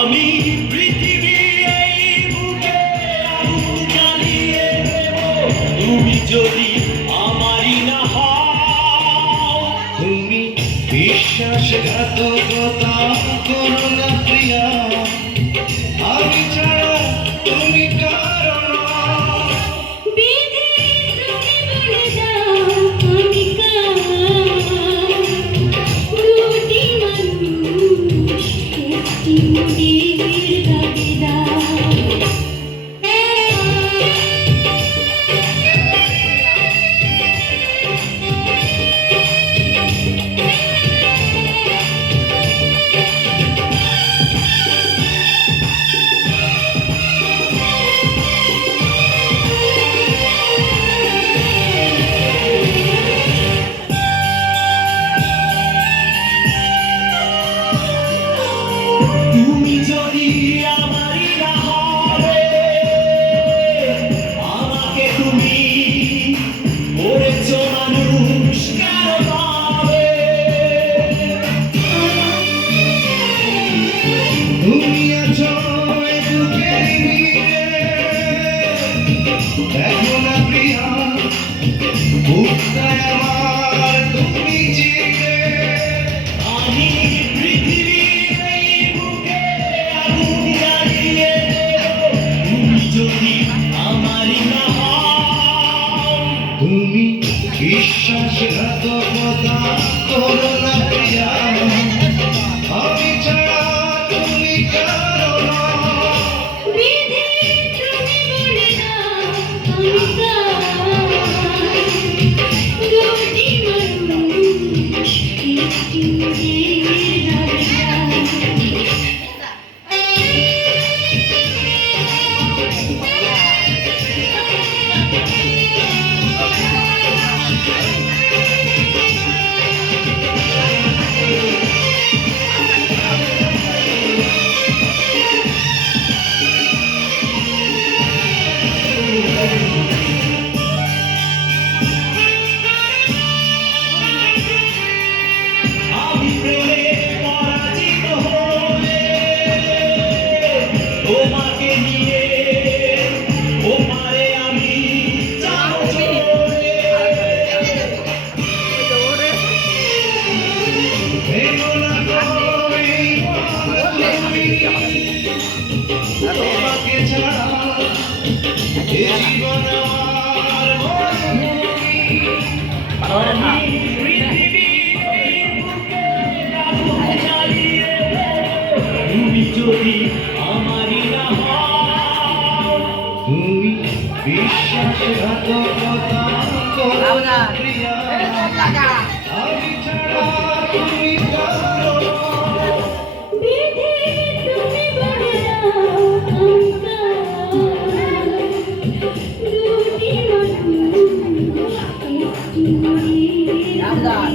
আমি পৃথিবী এই বুকে আগুন জ্বালিয়ে দেব তুমি যদি আমারই না হও। তুমি বিশ্বাসঘাতকতা করো না প্রিয়া, আমি ছাড়া তুমি কারো না। তুমি যদি আমারই না হবে, আমাকে তুমি করেছো মানুষ কেন ভাবে? তুমি আছো এ দুঃখের ভিড়ে, দেখো না প্রিয়া বুকটায় আমার তুমি চিরে। আমি পৃথিবীর এই বুকে আগুন জ্বালিয়ে দেব তুমি যদি আমারই না হও। তুমি বিশ্বাসঘাতকতা করো না প্রিয়া, আমি ছাড়া তুমি কারো না। আমি প্রেমে পরাজিত হয়ে তোমাকে নিয়ে ওপারে আমি যাব চলে। ভেঙো না গো এই তুমি, তোমাকে ছাড়া এ জীবন আমার আমি পৃথিবীর এই বুকে আগুন জ্বালিয়ে দেব তুমি যদি আমারই না হও। তুমি বিশ্বাসঘাতকতা করো না প্রিয়া, আমি ছাড়া তুমি কারো না। Ramdan.